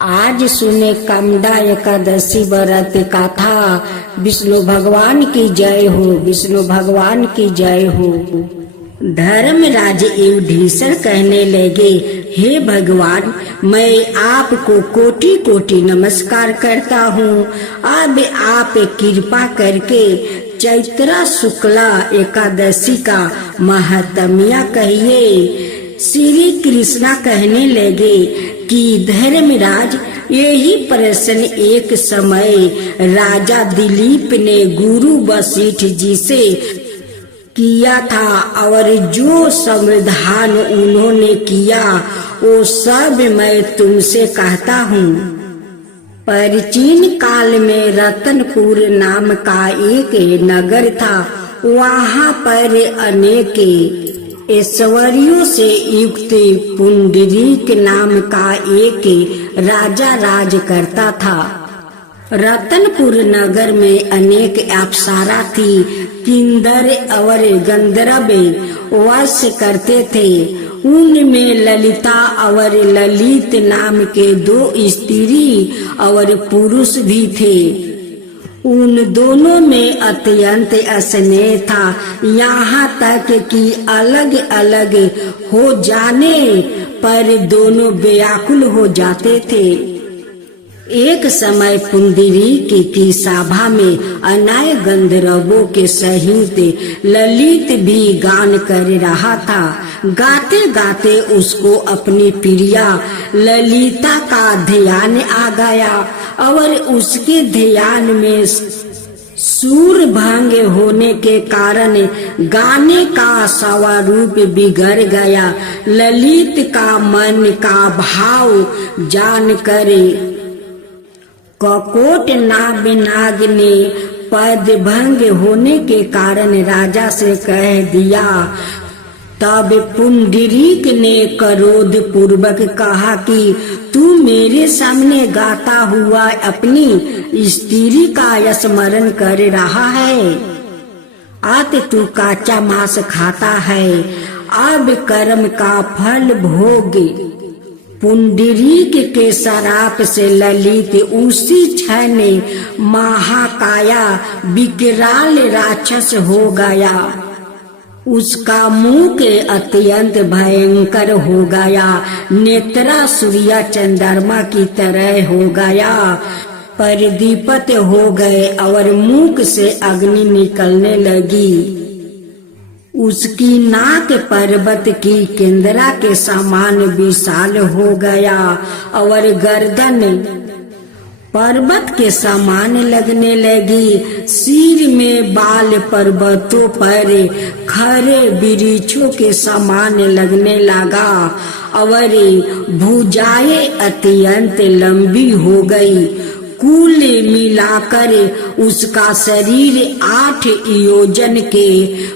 आज सुने कामदा एकादशी व्रत कथा। विष्णु भगवान की जय हो, विष्णु भगवान की जय हो। धर्मराज युधिष्ठिर कहने लगे, हे भगवान, मैं आपको कोटि कोटि नमस्कार करता हूँ। अब आप कृपा करके चैत्र शुक्ला एकादशी का महात्म्य कहिए। श्री कृष्णा कहने लगे कि धर्मराज, यही प्रश्न एक समय राजा दिलीप ने गुरु वशिष्ठ जी से किया था और जो समाधान उन्होंने किया वो सब मैं तुमसे कहता हूँ। प्राचीन काल में रतनपुर नाम का एक नगर था। वहाँ पर अनेक ऐश्वर्यों से युक्त पुंडरीक नाम का एक राजा राज करता था। रतनपुर नगर में अनेक अप्सरा थी, किन्नर और गंधर्व वास करते थे। उनमें ललिता और ललित नाम के दो स्त्री और पुरुष भी थे। उन दोनों में अत्यंत स्नेह था, यहाँ तक कि अलग अलग हो जाने पर दोनों व्याकुल हो जाते थे। एक समय पुंडरीक की सभा में अनाय गंधर्वों के सहित ललित भी गान कर रहा था। गाते गाते उसको अपनी प्रिया ललिता का ध्यान आ गया और उसके ध्यान में सूर भंग होने के कारण गाने का स्वरूप बिगड़ गया। ललित का मन का भाव जान कर ककोट नाग ने पद भंग होने के कारण राजा से कह दिया। तब पुंडरीक ने क्रोध पूर्वक कहा कि तू मेरे सामने गाता हुआ अपनी स्त्री का स्मरण कर रहा है। आज तू काचा मांस खाता है, अब कर्म का फल भोग। पुंडरीक के शराप से ललित उसी क्षण महाकाया विकराल राक्षस हो गया। उसका मुख अत्यंत भयंकर हो गया, नेत्रा सूर्य चंद्रमा की तरह हो गया, प्रदीप्त हो गए और मुख से अग्नि निकलने लगी। उसकी नाक पर्वत की केंद्रा के समान विशाल हो गया और गर्दन पर्वत के समान लगने लगी। सिर में बाल पर्वतों पर खरे वृक्षों के समान लगने लगा और भुजाएं अत्यंत लंबी हो गई। कुल मिलाकर उसका शरीर 8 योजन के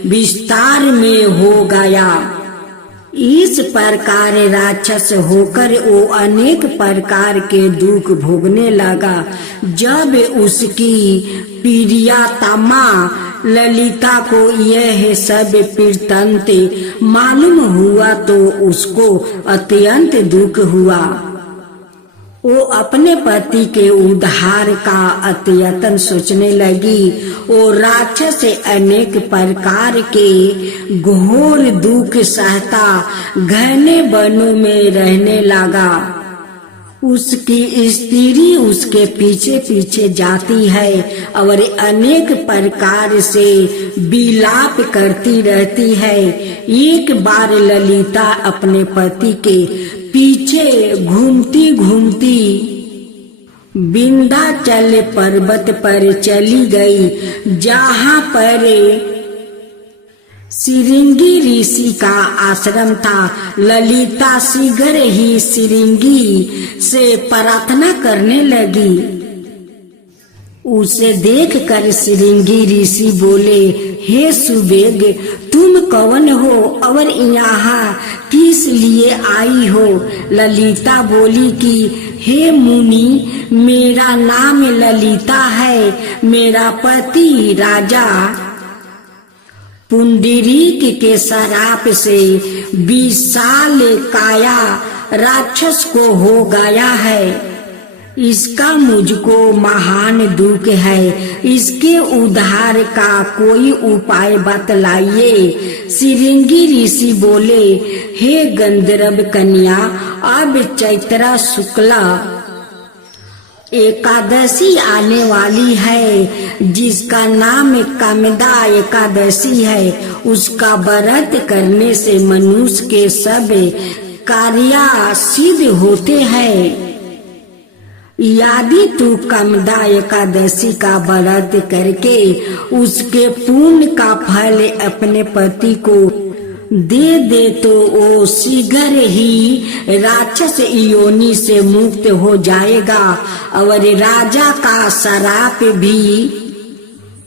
विस्तार में हो गया। इस प्रकार राक्षस होकर वो अनेक प्रकार के दुख भोगने लगा। जब उसकी प्रियतमा ललिता को यह सब वृत्तांत मालूम हुआ तो उसको अत्यंत दुख हुआ। वो अपने पति के उद्धार का अत्यतन सोचने लगी। वो राक्षस से अनेक प्रकार के घोर दुख सहता घने वनों में रहने लगा। उसकी स्त्री उसके पीछे पीछे जाती है और अनेक प्रकार से विलाप करती रहती है। एक बार ललिता अपने पति के पीछे घूमती घूमती विंध्याचल पर्वत पर चली गई, जहाँ पर श्रृंगी ऋषि का आश्रम था। ललिता शीघ्र ही श्रृंगी से प्रार्थना करने लगी। उसे देखकर श्रृंगी ऋषि बोले, हे सुबेग, तुम कौन हो और यहाँ किस लिए आई हो? ललिता बोली कि हे मुनि, मेरा नाम ललिता है। मेरा पति राजा पुंडरीक के शराप से विशाल काया राक्षस को हो गया है। इसका मुझको महान दुख है, इसके उद्धार का कोई उपाय बतलाइए। सिरंगी ऋषि बोले, हे गंधर्व कन्या, अब चैत्रा शुक्ला एकादशी आने वाली है, जिसका नाम कामदा एकादशी है। उसका व्रत करने से मनुष्य के सब कार्य सिद्ध होते हैं। यदि तू कामदा एकादशी का व्रत करके उसके पुण्य का फल अपने पति को दे तो वो शीघ्र ही राक्षस योनि से मुक्त हो जाएगा और राजा का श्राप भी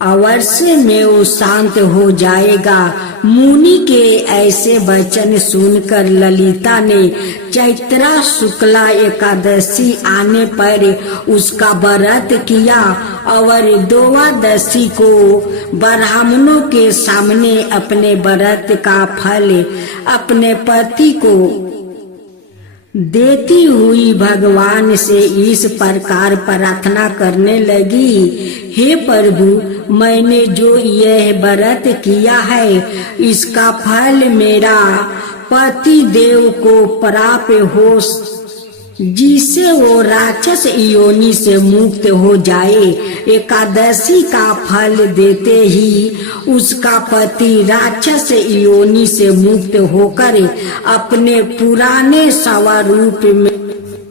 अवश्य में वो शांत हो जाएगा। मुनि के ऐसे वचन सुनकर ललिता ने चैत्रा शुक्ला एकादशी आने पर उसका व्रत किया और द्वादशी को ब्राह्मणों के सामने अपने व्रत का फल अपने पति को देती हुई भगवान से इस प्रकार प्रार्थना करने लगी, हे प्रभु, मैंने जो यह व्रत किया है इसका फल मेरा पति देव को प्राप्त हो, जिससे वो राक्षस योनि से मुक्त हो जाए। एकादशी का फल देते ही उसका पति राक्षस योनि से मुक्त होकर अपने पुराने स्वरूप में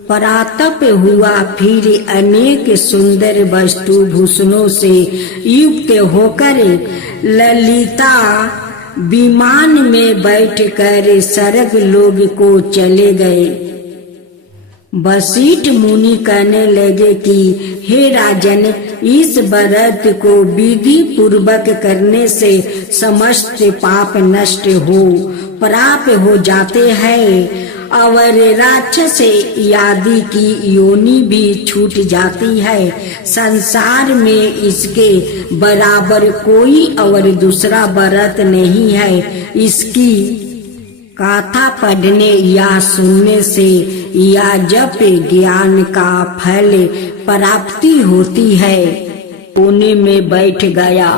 परातप हुआ। फिर अनेक सुंदर वस्तु भूषणों से युक्त होकर ललिता विमान में बैठकर स्वर्ग लोक को चले गए। वशिष्ठ मुनि कहने लगे कि हे राजन, इस व्रत को विधि पूर्वक करने से समस्त पाप नष्ट हो प्राप्त हो जाते हैं और राक्षस आदि की योनि भी छूट जाती है। संसार में इसके बराबर कोई और दूसरा व्रत नहीं है। इसकी कथा पढ़ने या सुनने से या जप ज्ञान का फल प्राप्ति होती है। कोने में बैठ गया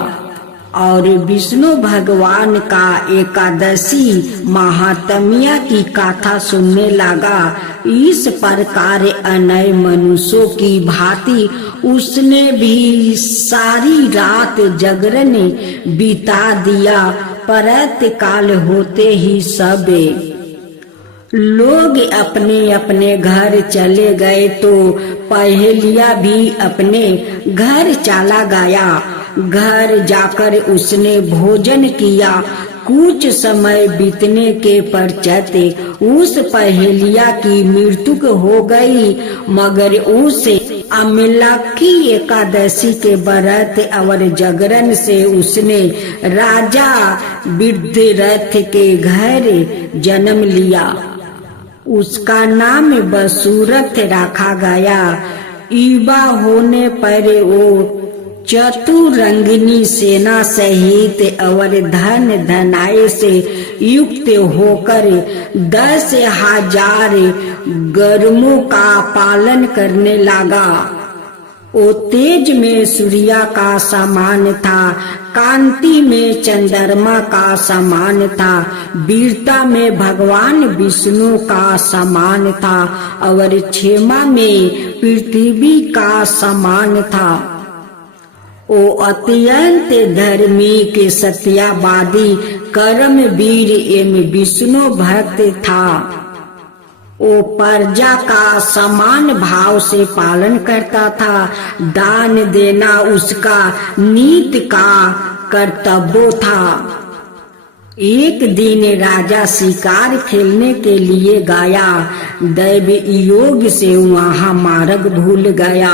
और विष्णु भगवान का एकादशी महात्म्य की कथा सुनने लगा। इस प्रकार अनय मनुष्यों की भांति उसने भी सारी रात जागरण बिता दिया। परत काल होते ही सब लोग अपने अपने घर चले गए तो पहेलिया भी अपने घर चला गया। घर जाकर उसने भोजन किया। कुछ समय बीतने के पश्चात उस पहेलिया की मृत्यु हो गई, मगर उसे अमिलखी एकादशी के व्रत और जागरण से उसने राजा विद्रथ के घर जन्म लिया। उसका नाम वसुरथ रखा गया। युवा होने पर वो चतुरंगिनी सेना सहित और धन धनाय से युक्त होकर 10,000 गरमों का पालन करने लगा। वो तेज में सूर्य का समान था, कांति में चंद्रमा का समान था, वीरता में भगवान विष्णु का समान था और क्षेमा में पृथ्वी का समान था। ओ अत्यंत धर्मी के सत्यवादी कर्मवीर एवं विष्णु भक्त था। ओ प्रजा का समान भाव से पालन करता था। दान देना उसका नीति का कर्तव्य था। एक दिन राजा शिकार खेलने के लिए गया। दैव योग से वहाँ मार्ग भूल गया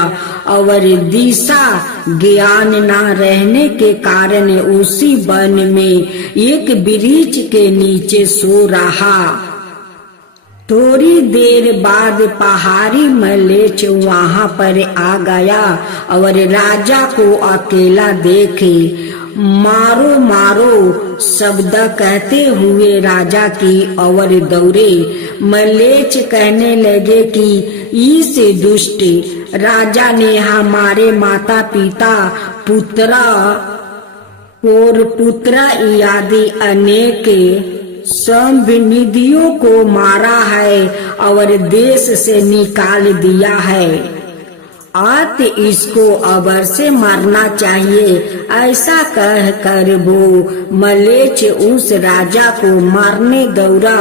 और दिशा ज्ञान न रहने के कारण उसी वन में एक वृक्ष के नीचे सो रहा। थोड़ी देर बाद पहाड़ी मलेच्छ वहाँ पर आ गया और राजा को अकेला देखे मारो मारो शब्द कहते हुए राजा की और दौड़े। मलेच्छ कहने लगे कि इस दुष्ट राजा ने हमारे माता पिता पुत्रा और पुत्रा आदि अनेक संबंधियों को मारा है और देश से निकाल दिया है। अत इसको अबर से मारना चाहिए। ऐसा कह कर वो मलेच्छ उस राजा को मारने दौड़ा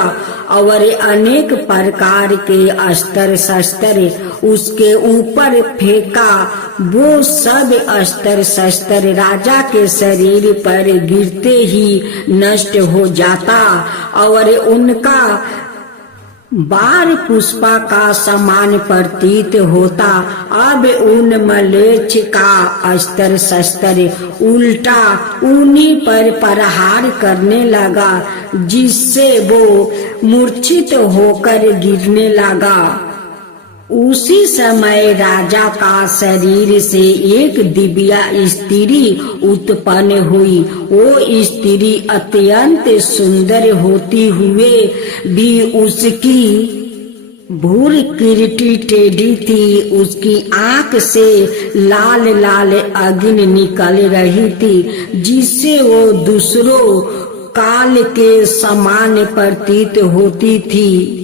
और अनेक प्रकार के अस्त्र शस्त्र उसके ऊपर फेंका। वो सब अस्त्र शस्त्र राजा के शरीर पर गिरते ही नष्ट हो जाता और उनका बार पुष्पा का समान प्रतीत होता। अब उन मलेच्छ का अस्त्र शस्त्र उल्टा उन्हीं पर प्रहार करने लगा, जिससे वो मूर्छित होकर गिरने लगा। उसी समय राजा का शरीर से एक दिव्या स्त्री उत्पन्न हुई। वो स्त्री अत्यंत सुंदर होती हुए भी उसकी भूर कीर्ति टेढ़ी थी। उसकी आंख से लाल लाल अग्नि निकल रही थी, जिससे वो दूसरों काल के समान प्रतीत होती थी।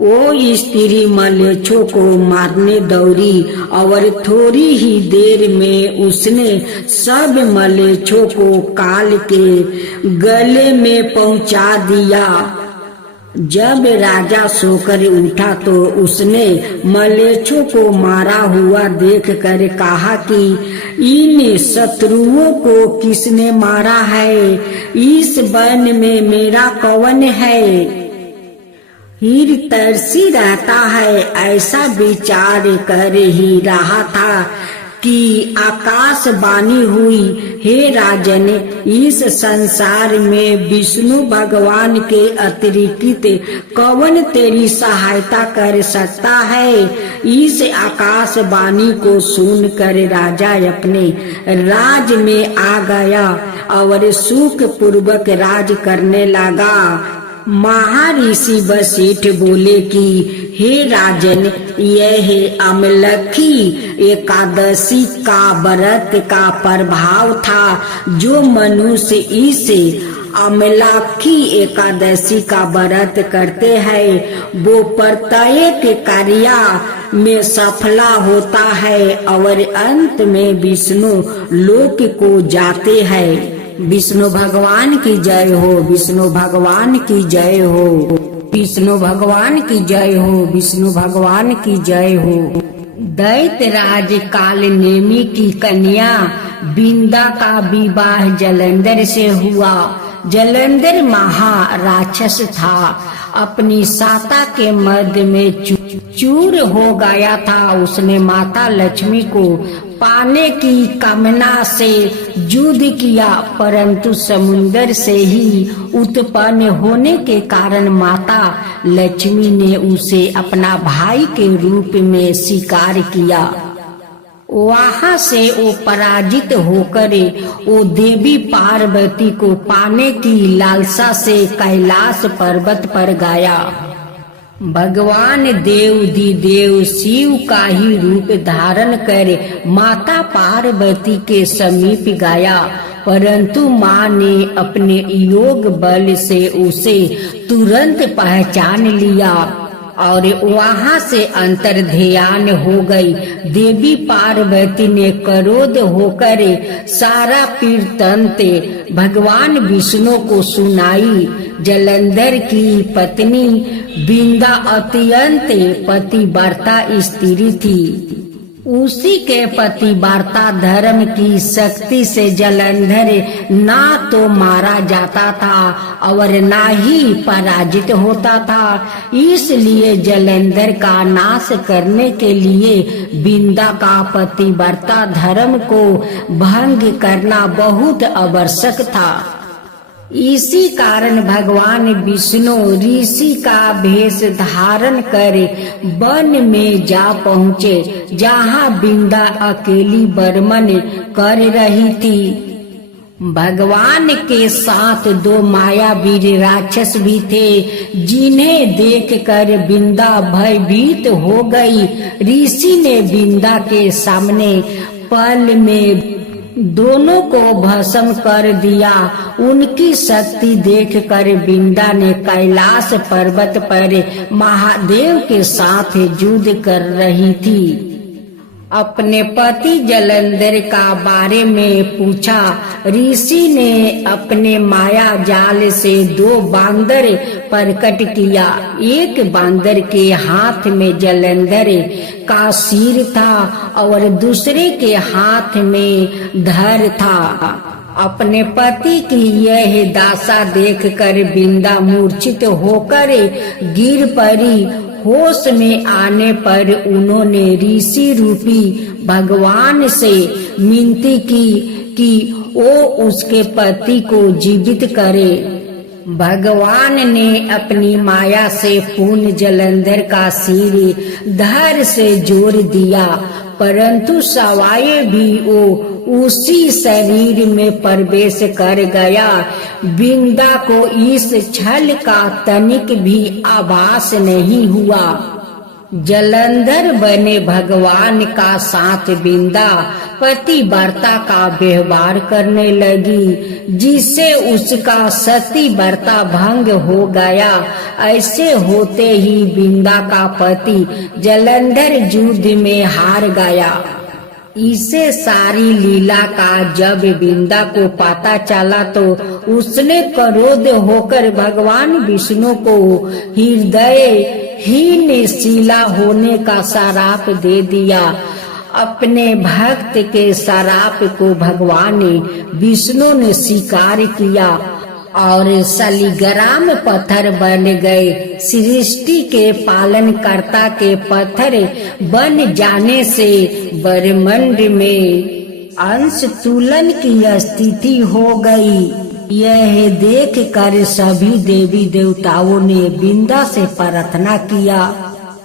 वो स्त्री मलेच्छों को मारने दौड़ी और थोड़ी ही देर में उसने सब मलेच्छों को काल के गले में पहुंचा दिया। जब राजा सोकर उठा तो उसने मलेच्छों को मारा हुआ देखकर कहा कि इन शत्रुओं को किसने मारा है? इस वन में मेरा कौन है? हीर तरसी रहता है। ऐसा विचार कर ही रहा था कि आकाशवाणी हुई, हे राजन, इस संसार में विष्णु भगवान के अतिरिक्त कौन तेरी सहायता कर सकता है? इस आकाशवाणी को सुनकर राजा अपने राज में आ गया और सुख पूर्वक राज करने लगा। महर्षि वशिष्ठ बोले कि हे राजन, यह अमलखी एकादशी का व्रत का प्रभाव था। जो मनुष्य इस अमलखी एकादशी का व्रत करते हैं वो प्रत्येक कार्य में सफला होता है और अंत में विष्णु लोक को जाते हैं। विष्णु भगवान की जय हो, विष्णु भगवान की जय हो, विष्णु भगवान की जय हो, विष्णु भगवान की जय हो। दैत्यराज काल नेमी की कन्या बिंदा का विवाह जलंधर से हुआ। जलंधर महाराक्षस था, अपनी साता के मध्य में चूर हो गया था। उसने माता लक्ष्मी को पाने की कामना से युद्ध किया, परंतु समुद्र से ही उत्पन्न होने के कारण माता लक्ष्मी ने उसे अपना भाई के रूप में स्वीकार किया। वहां से वो पराजित होकर वो देवी पार्वती को पाने की लालसा से कैलाश पर्वत पर गया। भगवान देव शिव का ही रूप धारण कर माता पार्वती के समीप गया, परंतु माँ ने अपने योग बल से उसे तुरंत पहचान लिया और वहां से अंतर ध्यान हो गई। देवी पार्वती ने क्रोध होकर सारा वृत्तांत भगवान विष्णु को सुनाई। जलंधर की पत्नी बिंदा अत्यंत पतिव्रता स्त्री थी। उसी के पतिव्रता धर्म की शक्ति से जलंधर ना तो मारा जाता था और ना ही पराजित होता था। इसलिए जलंधर का नाश करने के लिए बिंदा का पतिव्रता धर्म को भंग करना बहुत आवश्यक था। इसी कारण भगवान विष्णु ऋषि का भेष धारण कर वन में जा पहुँचे, जहाँ बिंदा अकेली बर्मन कर रही थी। भगवान के साथ 2 मायावीर राक्षस भी थे, जिन्हें देखकर बिंदा भयभीत हो गई। ऋषि ने बिंदा के सामने पल में दोनों को भस्म कर दिया। उनकी शक्ति देखकर बिंदा ने कैलाश पर्वत पर महादेव के साथ युद्ध कर रही थी। अपने पति जलंधर का बारे में पूछा। ऋषि ने अपने माया जाल से 2 बांदर प्रकट किया। एक बांदर के हाथ में जलंधर का सिर था और दूसरे के हाथ में धड़ था। अपने पति की यह दशा देखकर बिंदा मूर्छित होकर गिर पड़ी। होश में आने पर उन्होंने ऋषि रूपी भगवान से विनती की कि वो उसके पति को जीवित करे। भगवान ने अपनी माया से पुनः जलंधर का सिर धड़ से जोड़ दिया, परंतु सवाये भी वो उसी शरीर में प्रवेश कर गया। बिंदा को इस छल का तनिक भी आभास नहीं हुआ। जलंधर बने भगवान का साथ बिंदा पतिव्रता का व्यवहार करने लगी, जिससे उसका सतीव्रता भंग हो गया। ऐसे होते ही बिंदा का पति जलंधर युद्ध में हार गया। इसे सारी लीला का जब बिंदा को पता चला तो उसने क्रोध होकर भगवान विष्णु को हृदयहीन शिला होने का श्राप दे दिया। अपने भक्त के श्राप को भगवान विष्णु ने स्वीकार किया और शालिग्राम पत्थर बन गए। सृष्टि के पालन कर्ता के पत्थर बन जाने से ब्रह्मांड में अंश तुलन की स्थिति हो गई। यह देख कर सभी देवी देवताओं ने बिंदा से प्रार्थना किया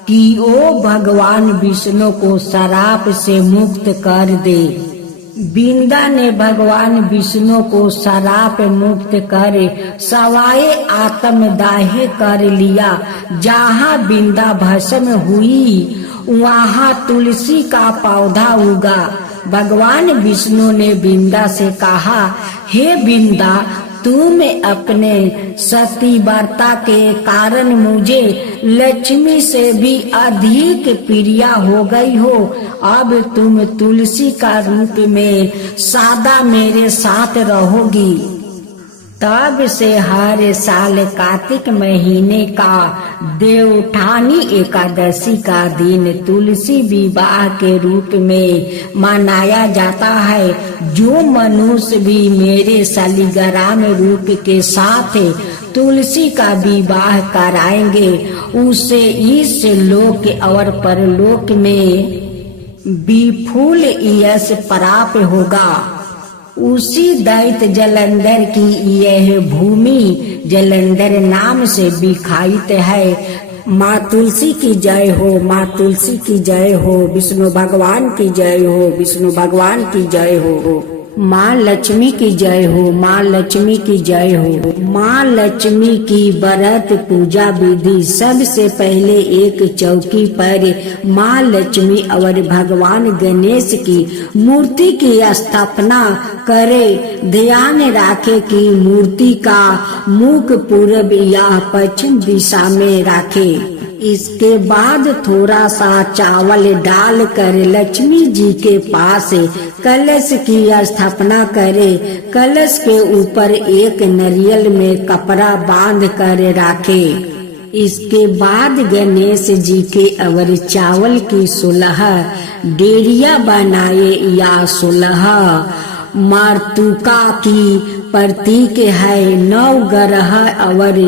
कि ओ भगवान विष्णु को श्राप से मुक्त कर दे। बिंदा ने भगवान विष्णु को श्राप मुक्त कर सवाए आत्मदाह कर लिया। जहाँ बिंदा भस्म हुई वहाँ तुलसी का पौधा उगा। भगवान विष्णु ने बिंदा से कहा, हे बिंदा, तुम अपने सतीव्रता के कारण मुझे लक्ष्मी से भी अधिक प्रिया हो गई हो। अब तुम तुलसी का रूप में सदा मेरे साथ रहोगी। तब से हर साल कार्तिक महीने का देवउठानी एकादशी का दिन तुलसी विवाह के रूप में मनाया जाता है। जो मनुष्य भी मेरे शालिग्राम रूप के साथ तुलसी का विवाह कराएंगे, उसे इस लोक और परलोक में विपुल यश प्राप्त होगा। उसी दैत्य जलंधर की यह भूमि जलंधर नाम से विख्यात है। माँ तुलसी की जय हो, माँ तुलसी की जय हो, विष्णु भगवान की जय हो, विष्णु भगवान की जय हो। माँ लक्ष्मी की जय हो, माँ लक्ष्मी की जय हो। माँ लक्ष्मी की व्रत पूजा विधि। सबसे पहले एक चौकी पर माँ लक्ष्मी और भगवान गणेश की मूर्ति की स्थापना करे। ध्यान रखे कि मूर्ति का मुख पूर्व या पश्चिम दिशा में रखे। इसके बाद थोड़ा सा चावल डालकर लक्ष्मी जी के पास कलश की स्थापना करे। कलश के ऊपर एक नारियल में कपड़ा बांध कर रखे। इसके बाद गणेश जी के और चावल की 16 डेरिया बनाए या 16 मातृका की प्रतीक है। 9 ग्रह और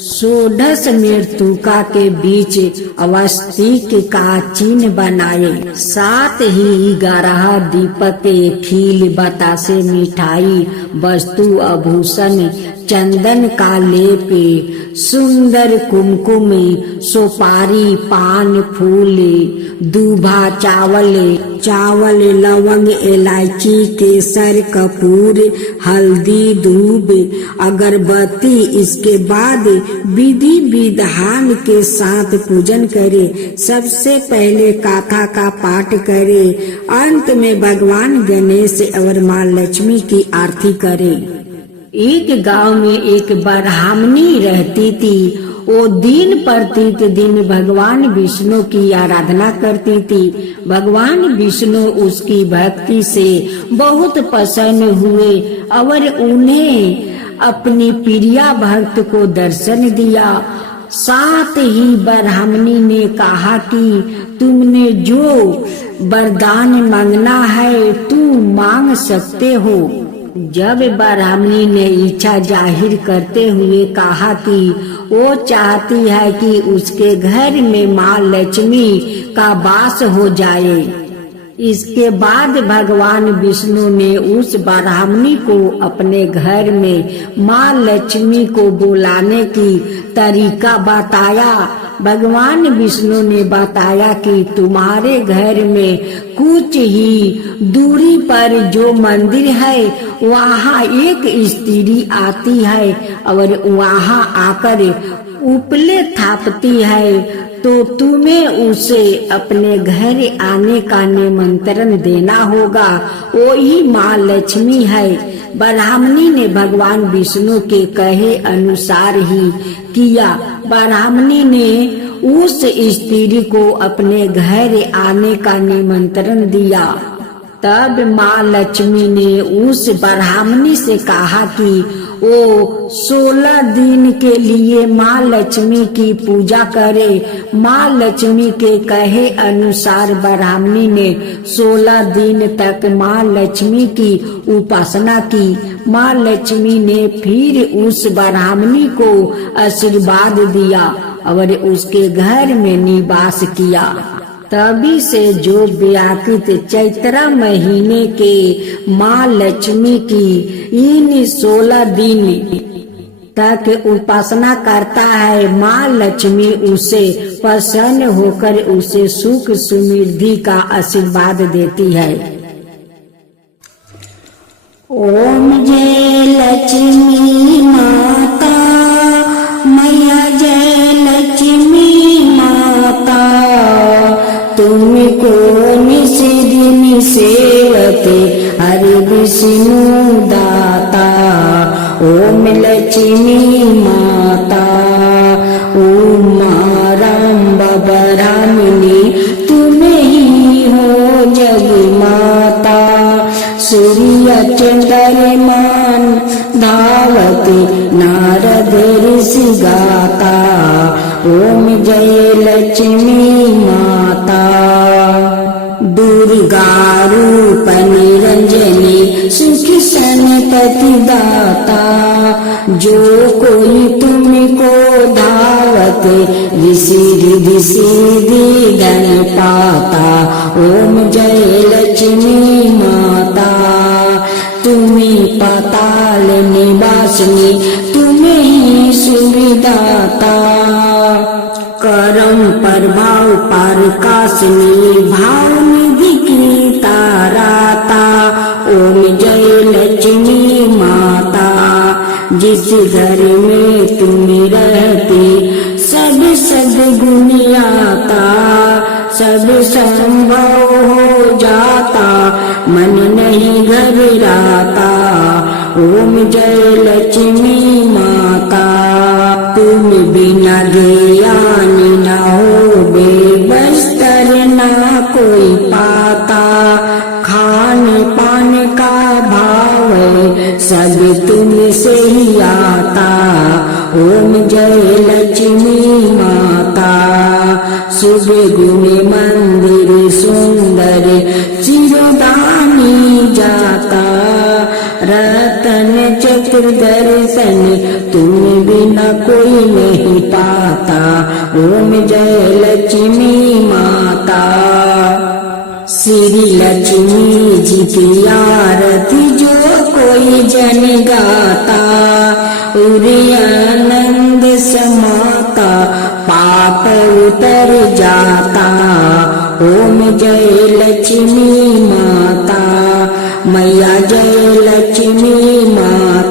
16 मृतका के बीच अवस्थित का चिन्ह बनाए। साथ ही 11 दीपक, खील, बतासे, मिठाई, वस्तु, आभूषण चंदन का लेपे, सुंदर कुमकुम, सुपारी पान फूल, दूभा चावल लवंग इलायची केसर कपूर हल्दी दूब अगरबत्ती। इसके बाद विधि विधान के साथ पूजन करे। सबसे पहले गाथा का पाठ करे, अंत में भगवान गणेश और माँ लक्ष्मी की आरती करे। एक गांव में एक ब्राह्मणी रहती थी। वो दिन प्रतिदिन भगवान विष्णु की आराधना करती थी। भगवान विष्णु उसकी भक्ति से बहुत प्रसन्न हुए और उन्हें अपनी प्रिया भक्त को दर्शन दिया। साथ ही ब्राह्मणी ने कहा कि तुमने जो वरदान मांगना है तुम मांग सकते हो। जब ब्राह्मणी ने इच्छा जाहिर करते हुए कहा कि वो चाहती है कि उसके घर में माँ लक्ष्मी का वास हो जाए। इसके बाद भगवान विष्णु ने उस ब्राह्मणी को अपने घर में माँ लक्ष्मी को बुलाने की तरीका बताया। भगवान विष्णु ने बताया कि तुम्हारे घर में कुछ ही दूरी पर जो मंदिर है वहाँ एक स्त्री आती है और वहाँ आकर उपले थापती है, तो तुम्हें उसे अपने घर आने का निमंत्रण देना होगा। वही माँ लक्ष्मी है। ब्राह्मणी ने भगवान विष्णु के कहे अनुसार ही किया। ब्राह्मणी ने उस स्त्री को अपने घर आने का निमंत्रण दिया। तब माँ लक्ष्मी ने उस ब्राह्मणी से कहा कि वो 16 दिन के लिए माँ लक्ष्मी की पूजा करे। माँ लक्ष्मी के कहे अनुसार ब्राह्मणी ने 16 दिन तक माँ लक्ष्मी की उपासना की। माँ लक्ष्मी ने फिर उस ब्राह्मणी को आशीर्वाद दिया और उसके घर में निवास किया। तभी से जो व्याकृत चैत्र महीने के माँ लक्ष्मी की इन 16 दिन तक उपासना करता है, माँ लक्ष्मी उसे प्रसन्न होकर उसे सुख समृद्धि का आशीर्वाद देती है। ओम जय लक्ष्मी माता मैया, जय लक्ष्मी माता, तुमको निस दिन सेवते हरि विष्णु दाता। ओम लक्ष्मी माता उमा राम ब्राह्मणी, तुम ही हो जग माता। सूर्य चंद्रमान धावते नारद ऋषि गाता। ओम जय लक्ष्मी माता। दुर्गा रूप निरंजनी सुख सनपति दाता। जो कोई तुमको धावते ऋषि रिधि सिद्धि धन पाता। ओम जय लक्ष्मी माता। तुम्हें पाताल निवासिनी, तुम्हें ही सुविदाता। करम प्रभाव पारकासिनी, भाव निधि की ताराता। ओम जय लक्ष्मी माता। जिस घर में तुम रहती सब सद्गुण आता। सब संभव हो जाता, मन नहीं घबराता। ओम जय लक्ष्मी माता। तुम बिना ज्ञान न हो बेबस्तर ना कोई पाता। खान पान का भाव सब तुमसे ही आता। ओम जय लक्ष्मी माता। शुभ गुण मंदिर सुंदर चिरदानी जाता। रतन चतुर्दर्शन तुम बिना कोई नहीं पाता। ओम जय लक्ष्मी माता। श्री लक्ष्मी जी की आरती जो कोई कोई जन गाता, उरे आनंद समाता, पाप उतर जाता। ओम जय लक्ष्मी माता, मैया जय लक्ष्मी माता।